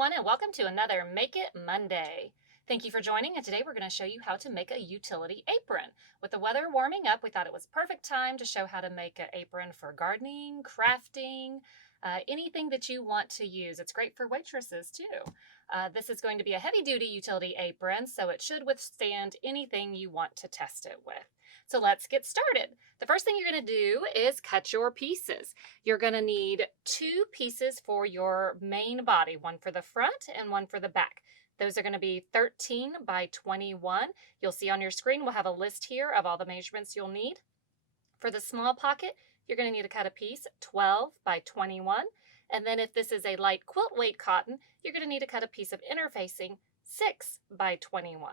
everyone, and welcome to another Make It Monday. Thank you for joining, and today we're going to show you how to make a utility apron. With the weather warming up, we thought it was perfect time to show how to make an apron for gardening, crafting, anything that you want to use. It's great for waitresses too. This is going to be a heavy-duty utility apron, so it should withstand anything you want to test it with. So let's get started. The first thing you're going to do is cut your pieces. You're going to need 2 pieces for your main body, one for the front and one for the back. Those are going to be 13 by 21. You'll see on your screen we'll have a list here of all the measurements you'll need. For the small pocket, you're going to need to cut a piece 12 by 21. And then if this is a light quilt weight cotton, you're going to need to cut a piece of interfacing 6 by 21.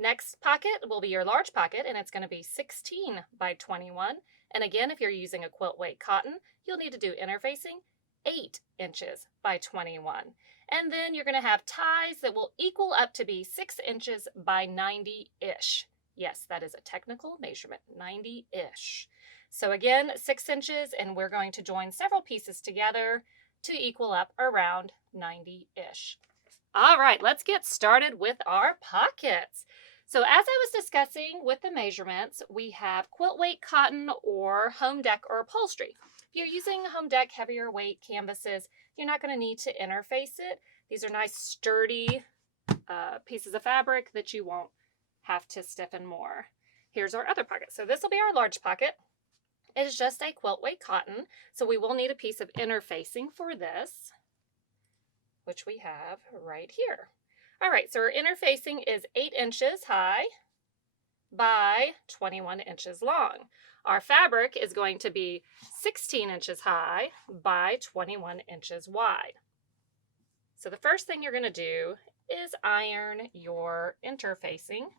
Next pocket will be your large pocket, and it's going to be 16 by 21. And again, if you're using a quilt weight cotton, you'll need to do interfacing 8 inches by 21. And then you're going to have ties that will equal up to be 6 inches by 90-ish. Yes, that is a technical measurement, 90-ish. So again, 6 inches, and we're going to join several pieces together to equal up around 90-ish. All right, let's get started with our pockets. So as I was discussing with the measurements, we have quilt weight cotton or home deck or upholstery. If you're using home deck, heavier weight canvases, you're not going to need to interface it. These are nice sturdy pieces of fabric that you won't have to stiffen more. Here's our other pocket. So this will be our large pocket. It is just a quilt weight cotton, so we will need a piece of interfacing for this, which we have right here. All right, so our interfacing is 8 inches high by 21 inches long. Our fabric is going to be 16 inches high by 21 inches wide. So the first thing you're going to do is iron your interfacing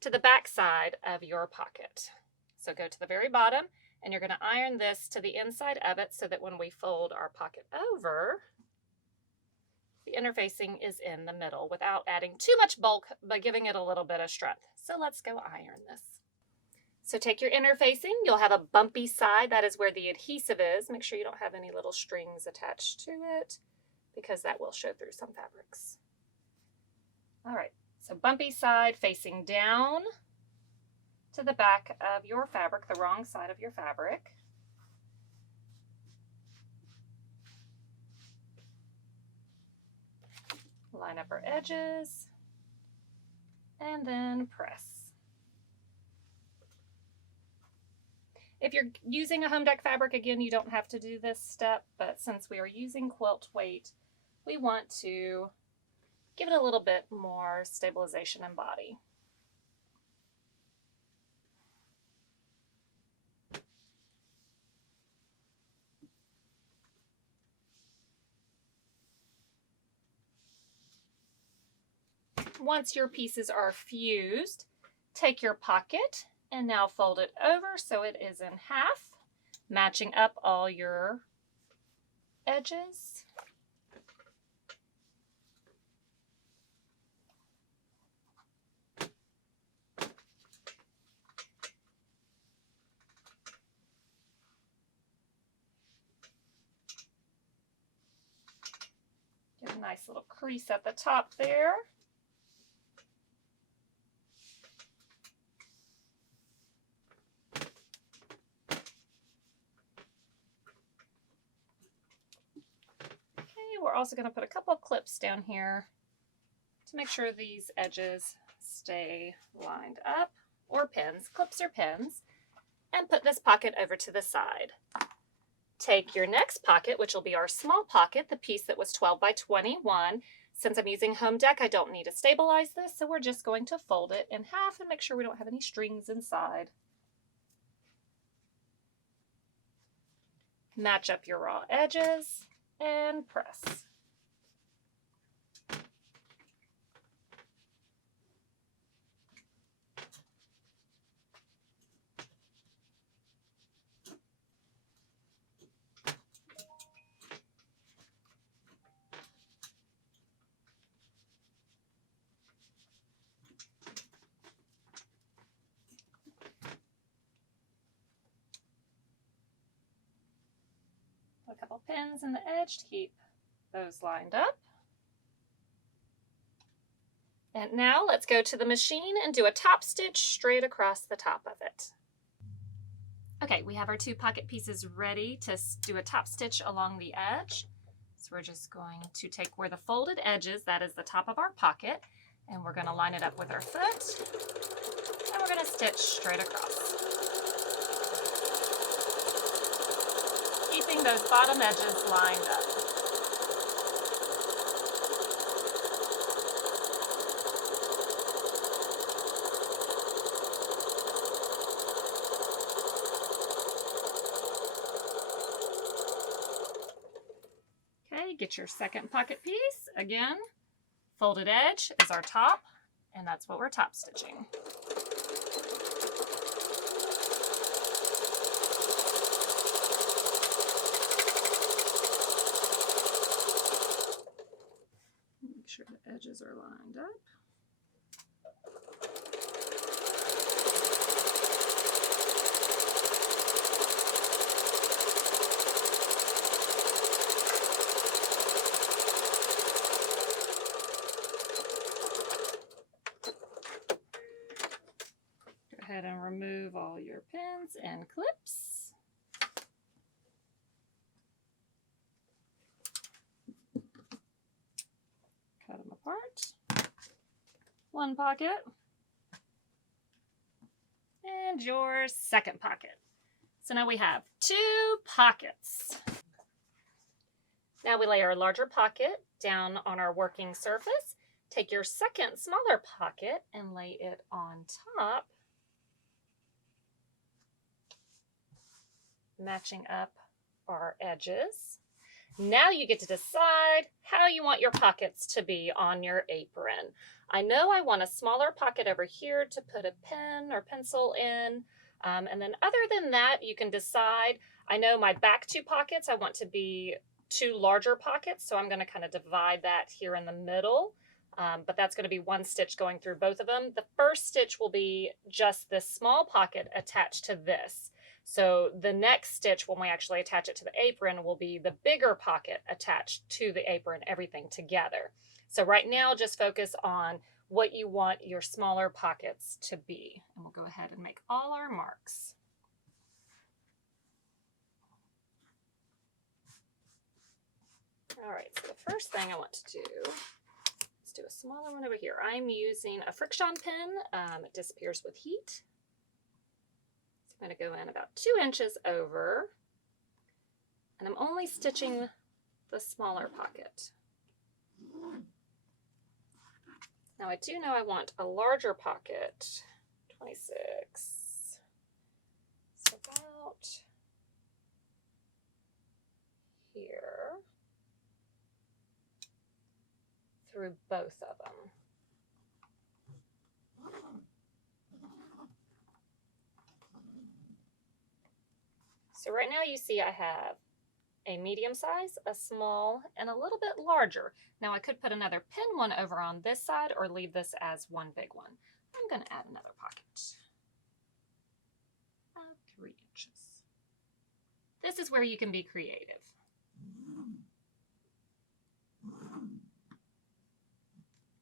to the back side of your pocket. So go to the very bottom, and you're going to iron this to the inside of it so that when we fold our pocket over, the interfacing is in the middle without adding too much bulk, but giving it a little bit of strength. So let's go iron this. So take your interfacing. You'll have a bumpy side. That is where the adhesive is. Make sure you don't have any little strings attached to it because that will show through some fabrics. All right, so bumpy side facing down to the back of your fabric, the wrong side of your fabric. Line up our edges and then press. If you're using a home deck fabric, again, you don't have to do this step, but since we are using quilt weight, we want to give it a little bit more stabilization in body. Once your pieces are fused, take your pocket and now fold it over so it is in half, matching up all your edges. Get a nice little crease at the top there. We're also going to put a couple of clips down here to make sure these edges stay lined up, or pins, clips or pins, and put this pocket over to the side. Take your next pocket, which will be our small pocket, the piece that was 12 by 21. Since I'm using home deck, I don't need to stabilize this, so we're just going to fold it in half and make sure we don't have any strings inside. Match up your raw edges and press. A couple pins in the edge to keep those lined up. And now let's go to the machine and do a top stitch straight across the top of it. Okay, we have our 2 pocket pieces ready to do a top stitch along the edge. So we're just going to take where the folded edge is, that is the top of our pocket, and we're going to line it up with our foot, and we're going to stitch straight across, keeping those bottom edges lined up. Okay, get your second pocket piece. Again, folded edge is our top, and that's what we're top stitching. Make sure the edges are lined up. Go ahead and remove all your pins and clips. Cut them apart. One pocket. And your second pocket. So now we have 2 pockets. Now we lay our larger pocket down on our working surface. Take your second smaller pocket and lay it on top, matching up our edges. Now you get to decide how you want your pockets to be on your apron. I know I want a smaller pocket over here to put a pen or pencil in. And then other than that, you can decide. I know my back 2 pockets, I want to be 2 larger pockets. So I'm going to kind of divide that here in the middle. But that's going to be 1 stitch going through both of them. The first stitch will be just this small pocket attached to this. So the next stitch, when we actually attach it to the apron, will be the bigger pocket attached to the apron, everything together. So right now, just focus on what you want your smaller pockets to be. And we'll go ahead and make all our marks. All right, so the first thing I want to do, let's do a smaller one over here. I'm using a friction pin. It disappears with heat. I'm going to go in about 2 inches over, and I'm only stitching the smaller pocket. Now I do know I want a larger pocket, 26, so about here, through both of them. So right now you see I have a medium size, a small, and a little bit larger. Now I could put another pin one over on this side or leave this as one big one. I'm going to add another pocket of 3 inches. This is where you can be creative.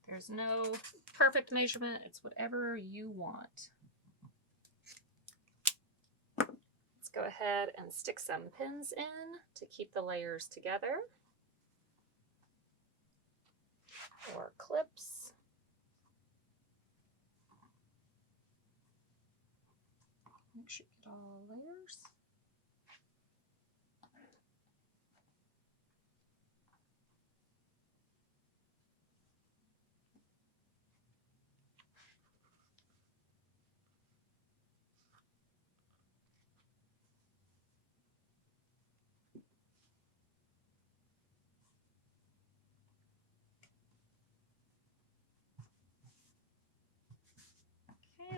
There's no perfect measurement. It's whatever you want. Go ahead and stick some pins in to keep the layers together, or clips. Make sure you get all layers.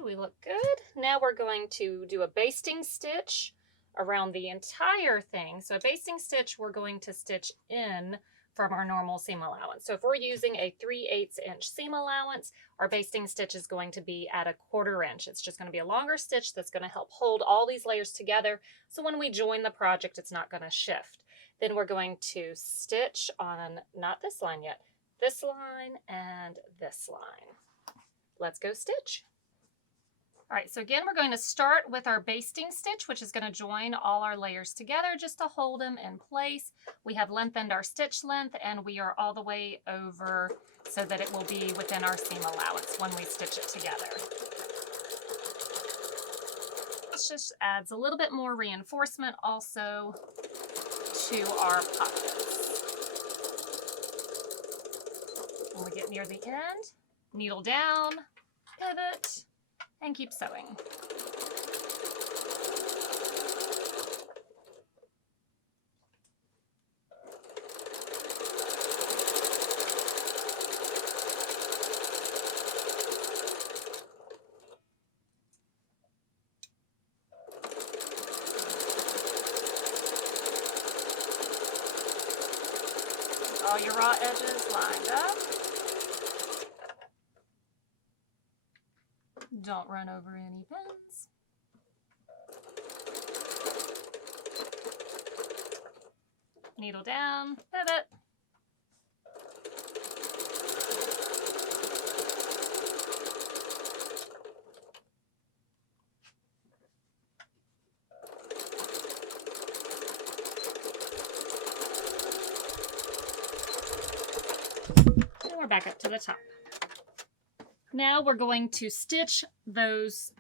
We look good. Now we're going to do a basting stitch around the entire thing. So a basting stitch, we're going to stitch in from our normal seam allowance. So if we're using a 3/8 inch seam allowance, our basting stitch is going to be at a 1/4 inch. It's just going to be a longer stitch that's going to help hold all these layers together. So when we join the project, it's not going to shift. Then we're going to stitch on, not this line yet, this line and this line. Let's go stitch. All right, so again, we're going to start with our basting stitch, which is going to join all our layers together just to hold them in place. We have lengthened our stitch length and we are all the way over so that it will be within our seam allowance when we stitch it together. This just adds a little bit more reinforcement also to our pockets. When we get near the end, needle down, pivot, and keep sewing. All your raw edges lined up. Don't run over any pins. Needle down, pivot. And we're back up to the top. Now we're going to stitch those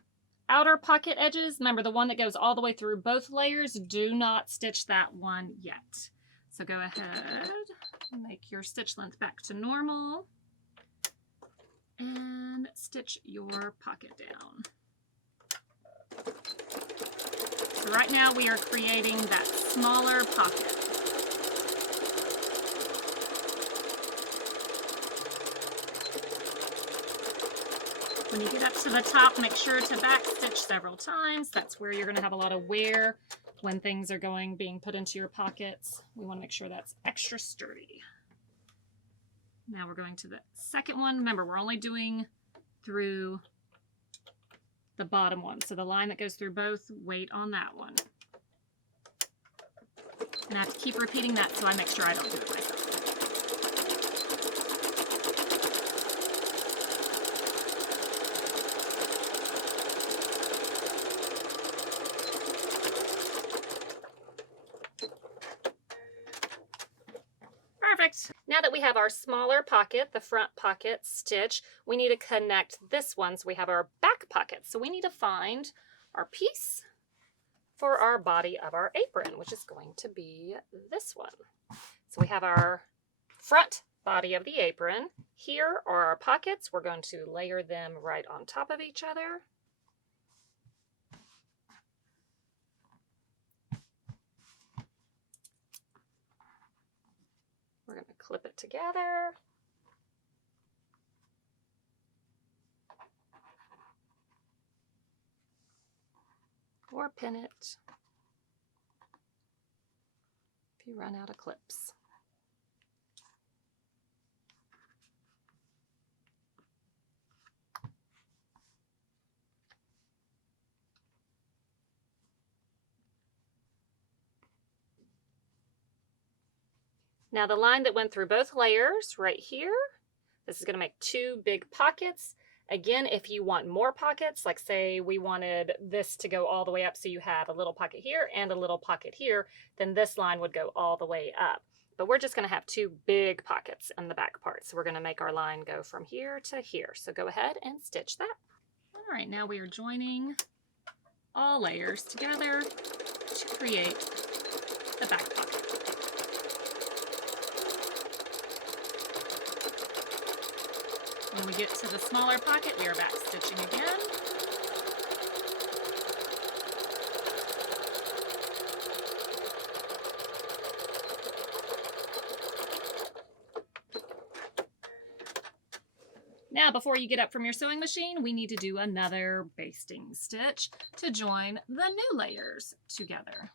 outer pocket edges. Remember, the one that goes all the way through both layers, do not stitch that one yet. So go ahead, make your stitch length back to normal, and stitch your pocket down. So right now we are creating that smaller pocket. When you get up to the top, make sure to back stitch several times. That's where you're going to have a lot of wear when things are being put into your pockets. We want to make sure that's extra sturdy. Now we're going to the second one. Remember, we're only doing through the bottom one. So the line that goes through both, wait on that one. And I have to keep repeating that so I make sure I don't do it myself. Perfect. Now that we have our smaller pocket, the front pocket stitch, we need to connect this one so we have our back pocket. So we need to find our piece for our body of our apron, which is going to be this one. So we have our front body of the apron. Here are our pockets. We're going to layer them right on top of each other. We're going to clip it together. Or pin it if you run out of clips. Now the line that went through both layers right here, this is going to make two big pockets. Again, if you want more pockets, like say we wanted this to go all the way up so you have a little pocket here and a little pocket here, then this line would go all the way up. But we're just going to have two big pockets in the back part. So we're going to make our line go from here to here. So go ahead and stitch that. All right, now we are joining all layers together to create the back pocket. When we get to the smaller pocket, we are back stitching again. Now, before you get up from your sewing machine, we need to do another basting stitch to join the new layers together.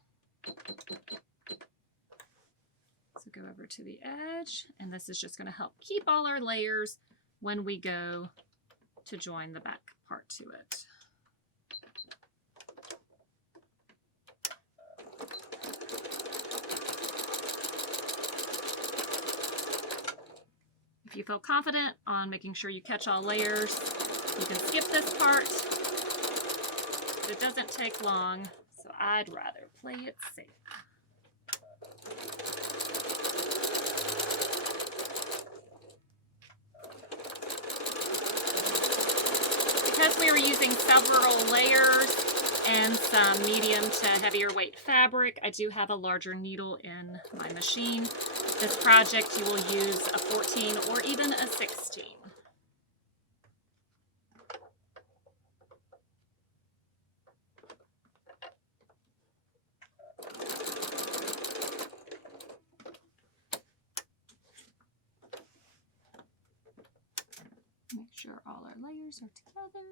So go over to the edge, and this is just going to help keep all our layers when we go to join the back part to it. If you feel confident on making sure you catch all layers, you can skip this part. It doesn't take long, so I'd rather play it safe. Because we were using several layers and some medium to heavier weight fabric, I do have a larger needle in my machine. This project you will use a 14 or even a 16. Make sure all our layers are together.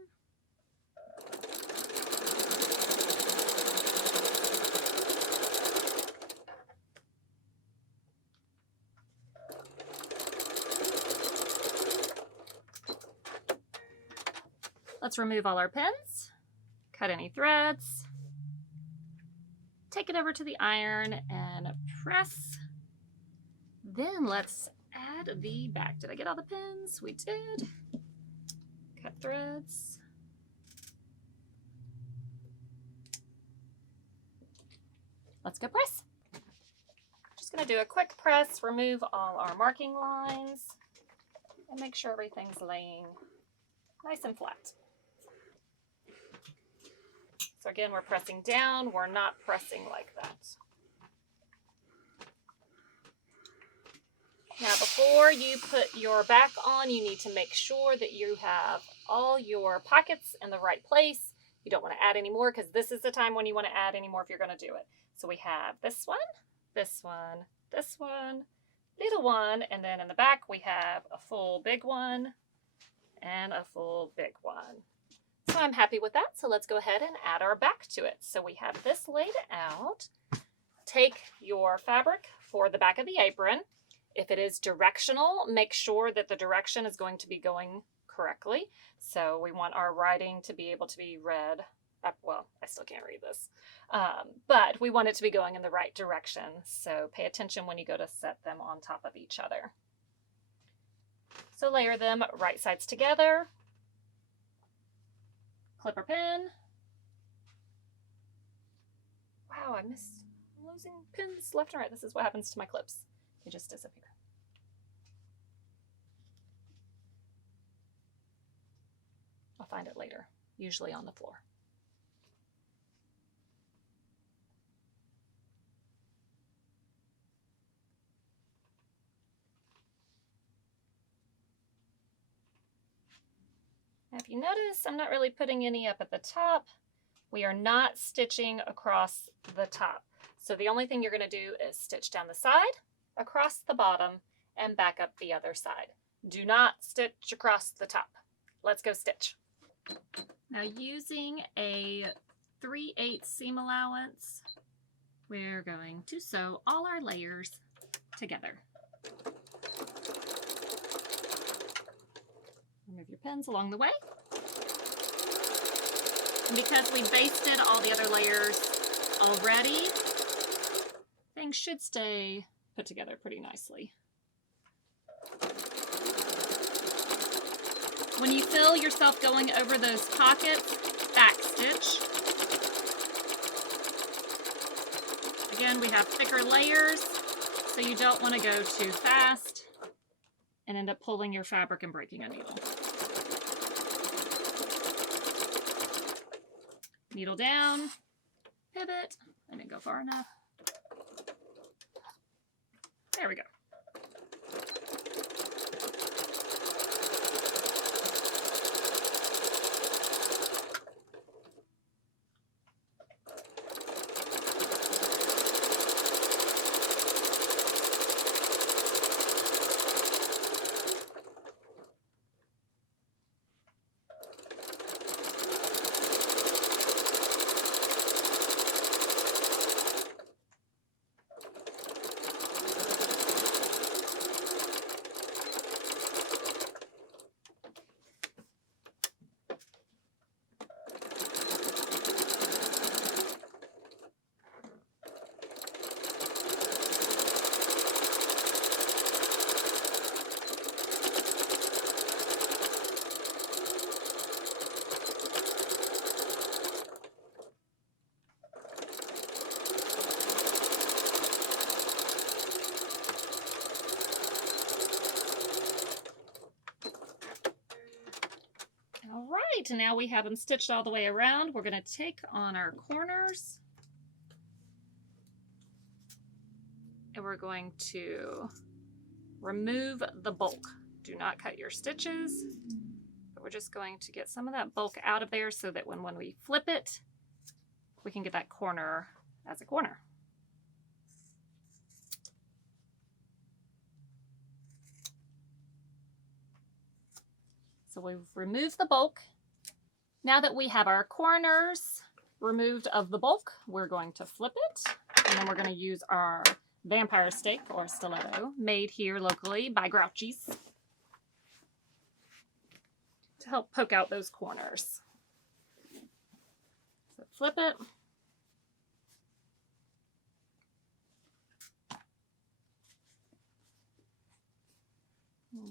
Let's remove all our pins, cut any threads, take it over to the iron and press. Then let's add the back. Did I get all the pins? We did. Cut threads. Let's go press. Just gonna do a quick press, remove all our marking lines, and make sure everything's laying nice and flat. So again, we're pressing down, we're not pressing like that. Now before you put your back on, you need to make sure that you have all your pockets in the right place. You don't want to add any more because this is the time when you want to add any more if you're going to do it. So we have this one, this one, this one, little one, and then in the back we have a full big one and a full big one. So I'm happy with that. So let's go ahead and add our back to it. So we have this laid out. Take your fabric for the back of the apron. If it is directional, make sure that the direction is going to be going correctly. So we want our writing to be able to be read. Well, I still can't read this, but we want it to be going in the right direction. So pay attention when you go to set them on top of each other. So layer them right sides together. Clipper pin. Wow, I'm losing pins left and right. This is what happens to my clips. They just disappear. I'll find it later, usually on the floor. Now, if you notice, I'm not really putting any up at the top. We are not stitching across the top. So the only thing you're going to do is stitch down the side, across the bottom, and back up the other side. Do not stitch across the top. Let's go stitch. Now using a 3/8 seam allowance, we're going to sew all our layers together. Remove your pins along the way. And because we basted all the other layers already, things should stay put together pretty nicely. When you feel yourself going over those pockets, backstitch. Again, we have thicker layers, so you don't want to go too fast and end up pulling your fabric and breaking a needle. Needle down, pivot. I didn't go far enough. There we go. right, and now we have them stitched all the way around. We're going to take on our corners and we're going to remove the bulk. Do not cut your stitches, but we're just going to get some of that bulk out of there so that when we flip it, we can get that corner as a corner. So we've removed the bulk. Now that we have our corners removed of the bulk, we're going to flip it, and then we're going to use our vampire stake or stiletto, made here locally by Grouchy's, to help poke out those corners. So flip it.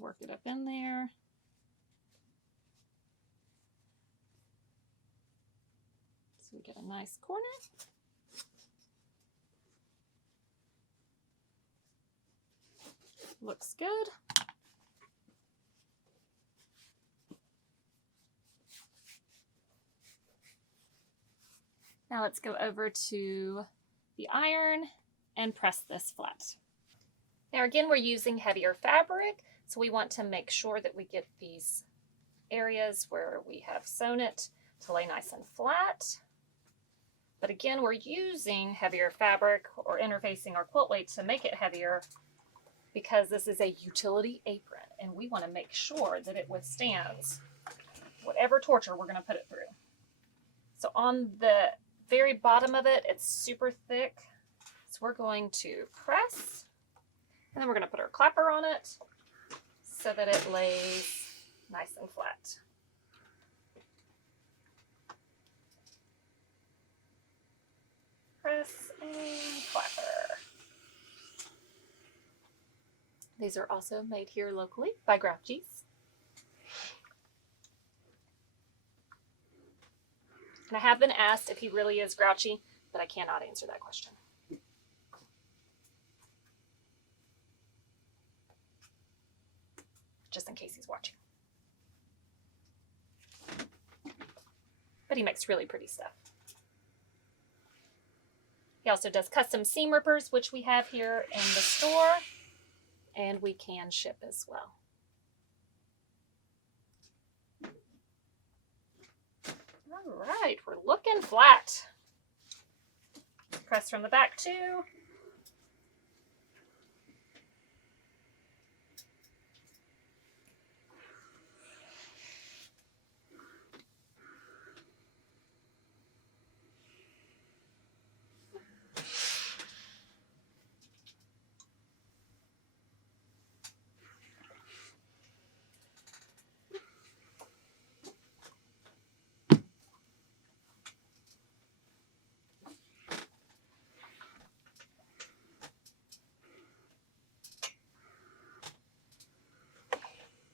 Work it up in there. So we get a nice corner. Looks good. Now let's go over to the iron and press this flat. Now again, we're using heavier fabric, so we want to make sure that we get these areas where we have sewn it to lay nice and flat. But again, we're using heavier fabric or interfacing our quilt weight to make it heavier because this is a utility apron and we want to make sure that it withstands whatever torture we're going to put it through. So on the very bottom of it, it's super thick. So we're going to press, and then we're going to put our clapper on it so that it lays nice and flat. Press and clapper. These are also made here locally by Grouchy's. And I have been asked if he really is grouchy, but I cannot answer that question. Just in case he's watching. But he makes really pretty stuff. He also does custom seam rippers, which we have here in the store, and we can ship as well. All right, we're looking flat. Press from the back too.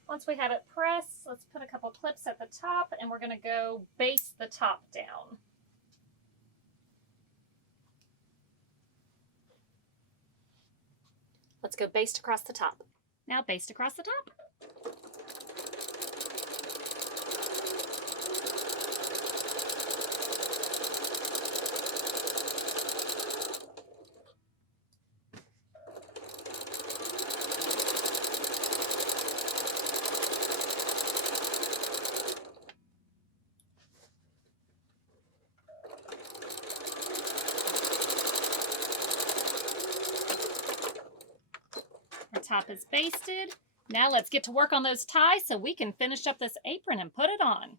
Once we have it pressed, let's put a couple clips at the top and we're going to go baste the top down. Let's go baste across the top. Now baste across the top. Top is basted. Now let's get to work on those ties so we can finish up this apron and put it on.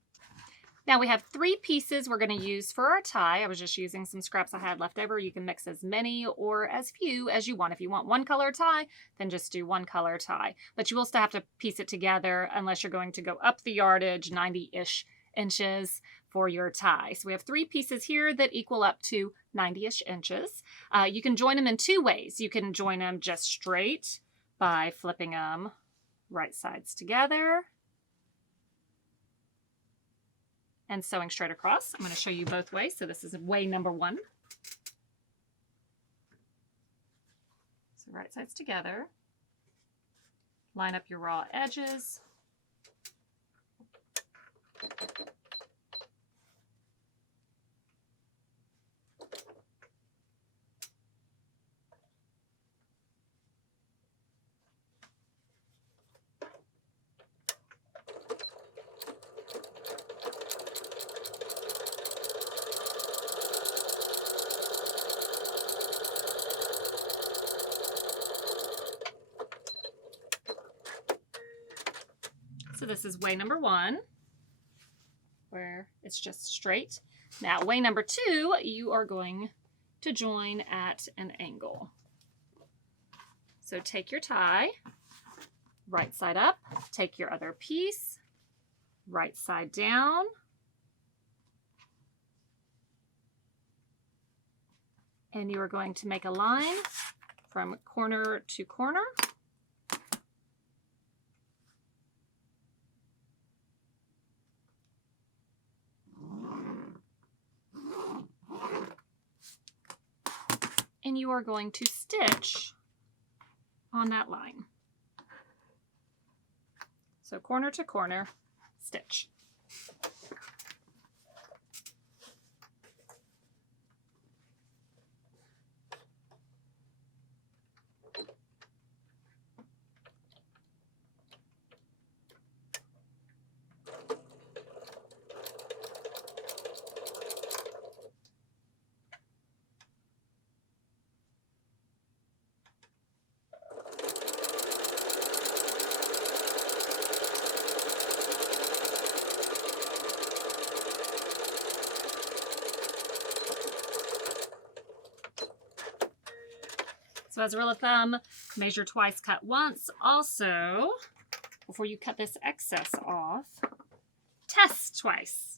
Now we have 3 pieces we're going to use for our tie. I was just using some scraps I had left over. You can mix as many or as few as you want. If you want one color tie, then just do one color tie. But you will still have to piece it together unless you're going to go up the yardage 90-ish inches for your tie. So we have 3 pieces here that equal up to 90-ish inches. You can join them in 2 ways. You can join them just straight by flipping them right sides together and sewing straight across. I'm going to show you both ways. So this is way number 1. So right sides together. Line up your raw edges. So this is way number 1, where it's just straight. Now way number 2, you are going to join at an angle. So take your tie, right side up, take your other piece, right side down, and you are going to make a line from corner to corner. And you are going to stitch on that line. So corner to corner, stitch. So as a rule of thumb, measure twice, cut once. Also, before you cut this excess off, test twice.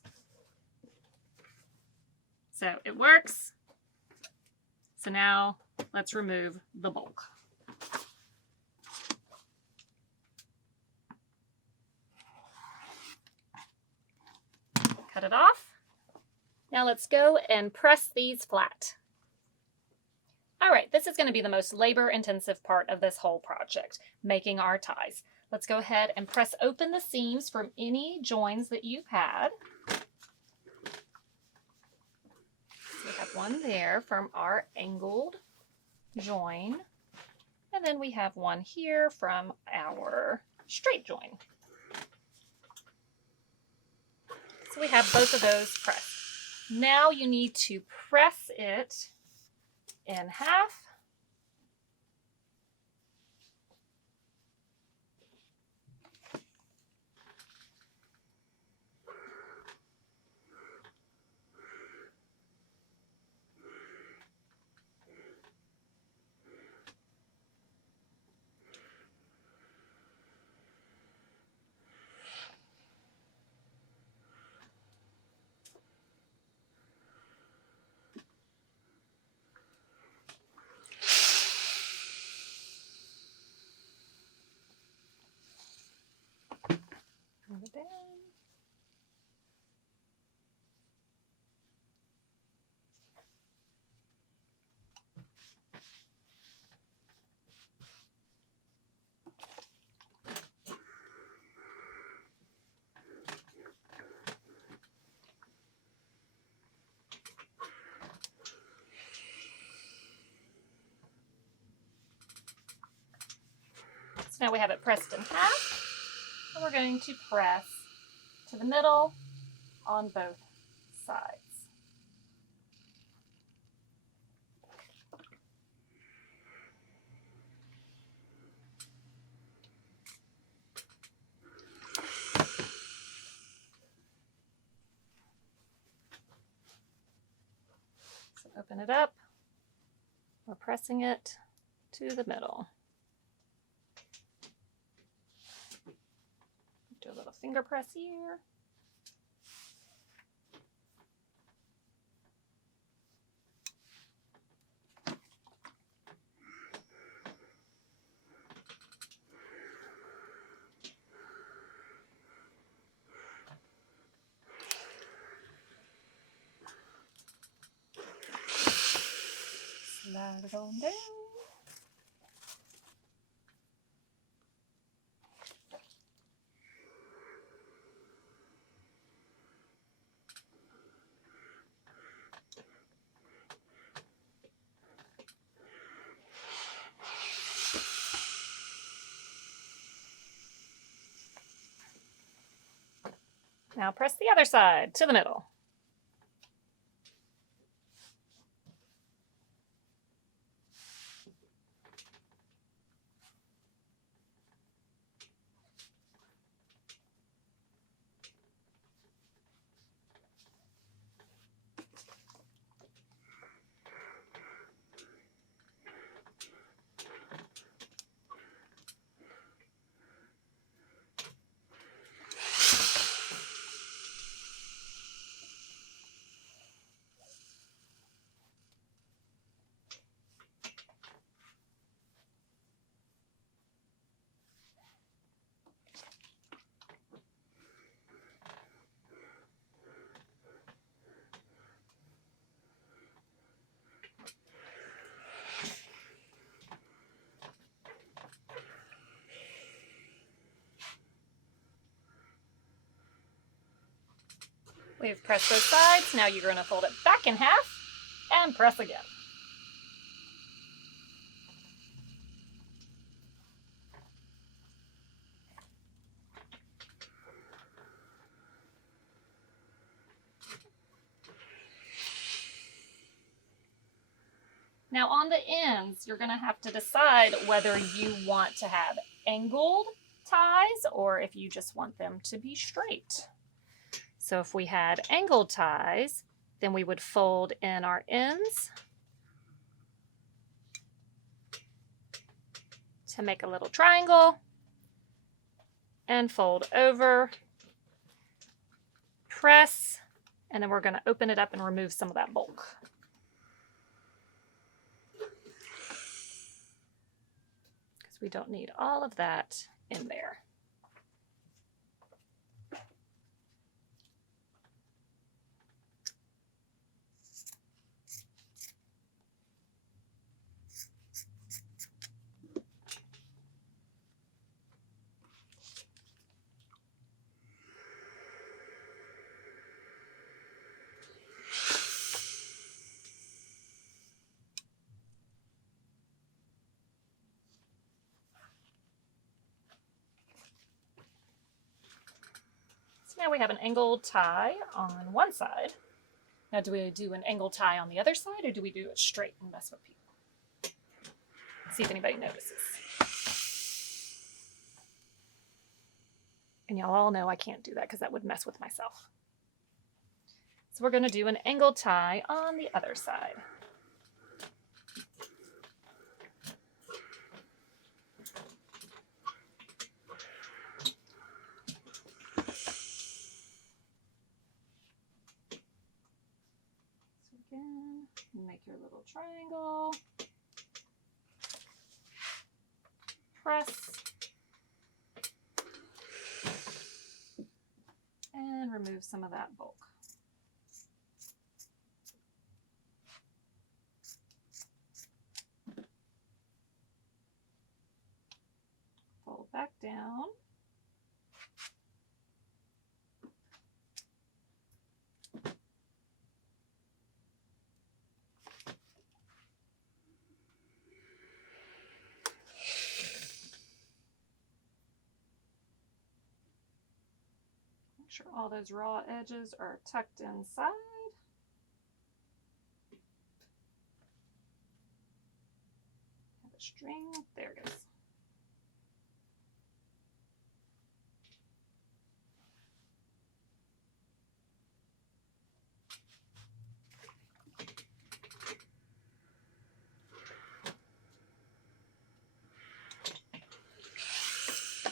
So it works. So now let's remove the bulk. Cut it off. Now let's go and press these flat. All right, this is going to be the most labor-intensive part of this whole project, making our ties. Let's go ahead and press open the seams from any joins that you've had. So we have one there from our angled join, and then we have one here from our straight join. So we have both of those pressed. Now you need to press it in half. It down. So now we have it pressed in half. And we're going to press to the middle on both sides. So open it up. We're pressing it to the middle. Do a little finger press here. Slide it on down. Now press the other side to the middle. We've pressed both sides. Now you're going to fold it back in half and press again. Now on the ends, you're going to have to decide whether you want to have angled ties or if you just want them to be straight. So if we had angled ties, then we would fold in our ends to make a little triangle and fold over, press, and then we're going to open it up and remove some of that bulk. Because we don't need all of that in there. Now we have an angled tie on one side. Now do we do an angled tie on the other side or do we do it straight and mess with people? See if anybody notices. And y'all all know I can't do that because that would mess with myself. So we're going to do an angled tie on the other side. Make your little triangle, press, and remove some of that bulk. Fold back down. Make sure all those raw edges are tucked inside. Have a string, there it goes.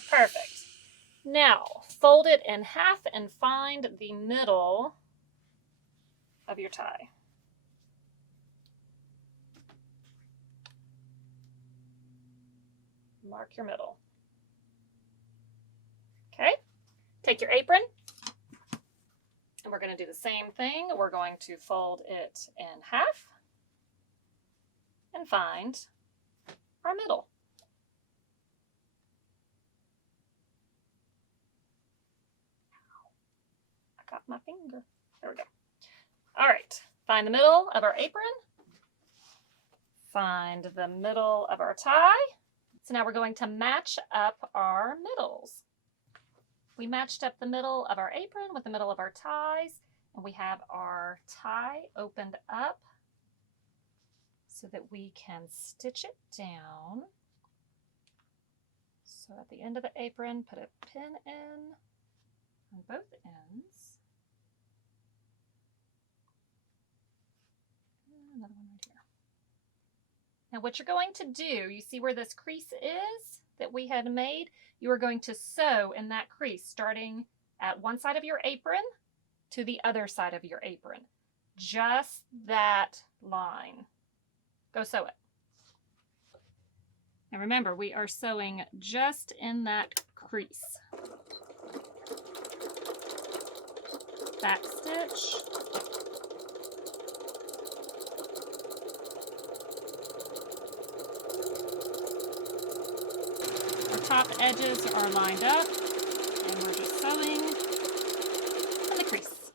Perfect. Now, fold it in half and find the middle of your tie. Mark your middle. Okay, take your apron, and we're going to do the same thing. We're going to fold it in half and find our middle. Got my finger. There we go. All right, find the middle of our apron. Find the middle of our tie. So now we're going to match up our middles. We matched up the middle of our apron with the middle of our ties, and we have our tie opened up so that we can stitch it down. So at the end of the apron, put a pin in on both ends. Another one right here. Now what you're going to do, you see where this crease is that we had made? You are going to sew in that crease starting at one side of your apron to the other side of your apron. Just that line. Go sew it. Now remember, we are sewing just in that crease. Back stitch. Top edges are lined up and we're just sewing in the crease.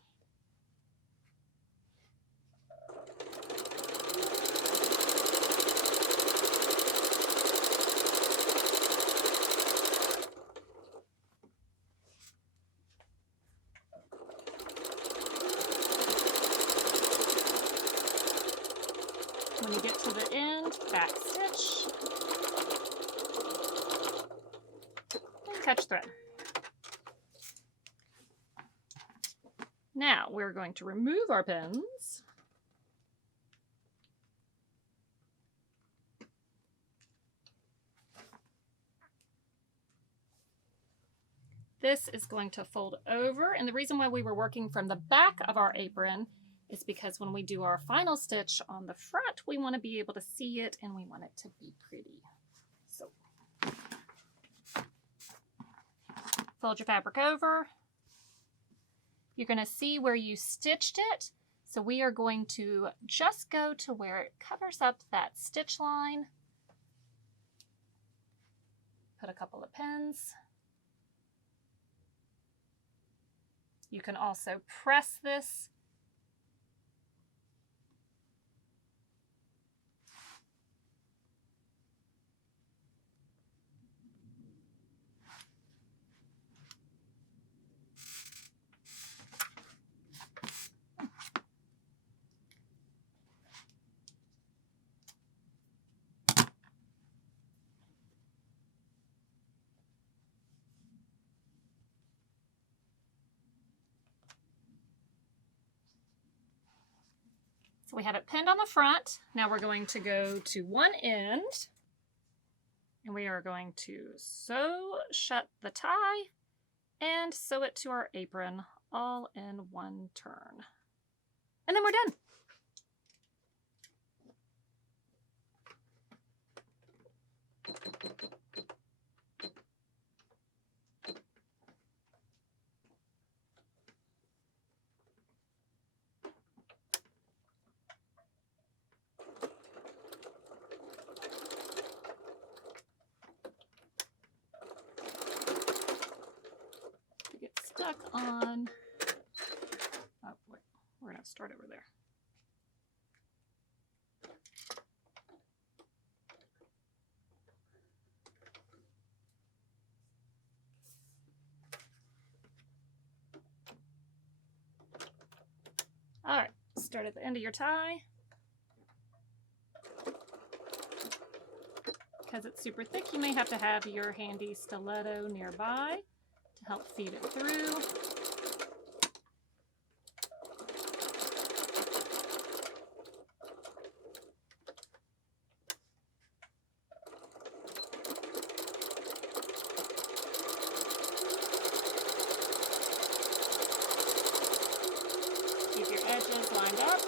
to the end, back stitch, and catch thread. Now we're going to remove our pins. This is going to fold over, and the reason why we were working from the back of our apron is because when we do our final stitch on the front, we want to be able to see it and we want it to be pretty. So fold your fabric over. You're going to see where you stitched it. So we are going to just go to where it covers up that stitch line. Put a couple of pins. You can also press this. So we have it pinned on the front. Now we're going to go to one end and we are going to sew shut the tie and sew it to our apron all in one turn. And then we're done. Stuck on, oh wait, we're gonna start over there. All right, start at the end of your tie. Because it's super thick, you may have to have your handy stiletto nearby to help feed it through. Keep your edges lined up.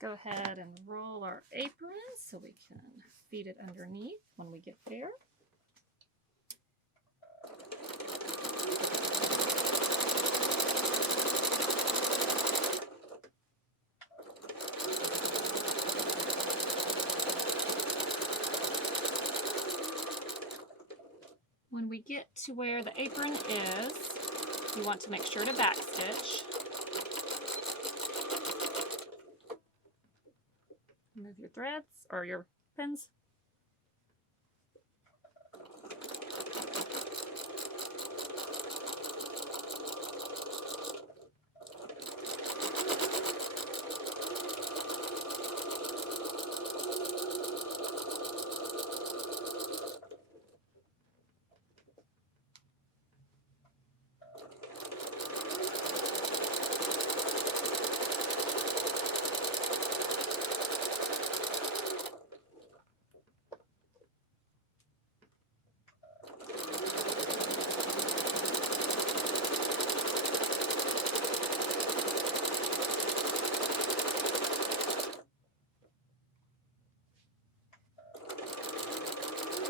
Go ahead and roll our apron so we can feed it underneath when we get there. When we get to where the apron is, you want to make sure to backstitch. Move your threads or your pins.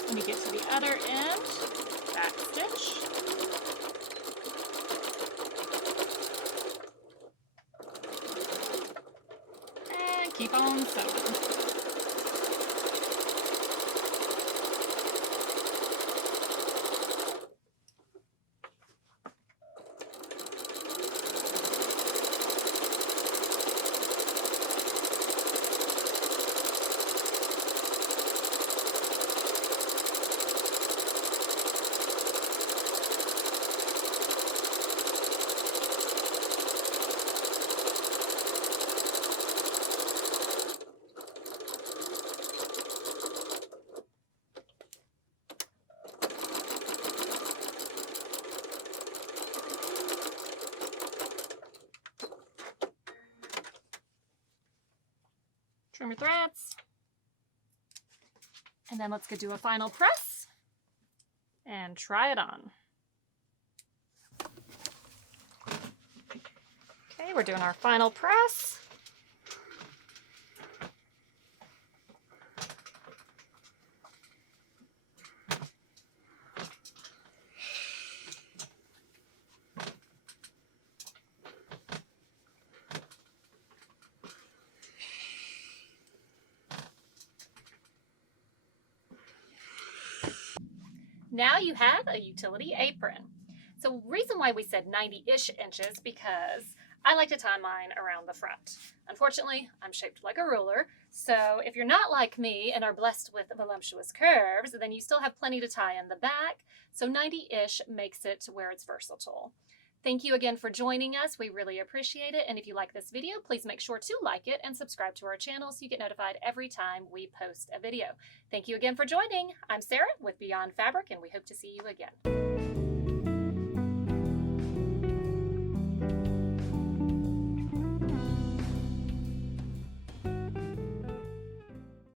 When you get to the other end, backstitch. And keep on sewing. threads. And then let's go do a final press and try it on. Okay, we're doing our final press. Now you have a utility apron. So reason why we said 90-ish inches because I like to tie mine around the front. Unfortunately, I'm shaped like a ruler, so if you're not like me and are blessed with voluptuous curves, then you still have plenty to tie in the back, so 90-ish makes it to where it's versatile. Thank you again for joining us. We really appreciate it, and if you like this video, please make sure to like it and subscribe to our channel so you get notified every time we post a video. Thank you again for joining. I'm Sarah with Beyond Fabric, and we hope to see you again.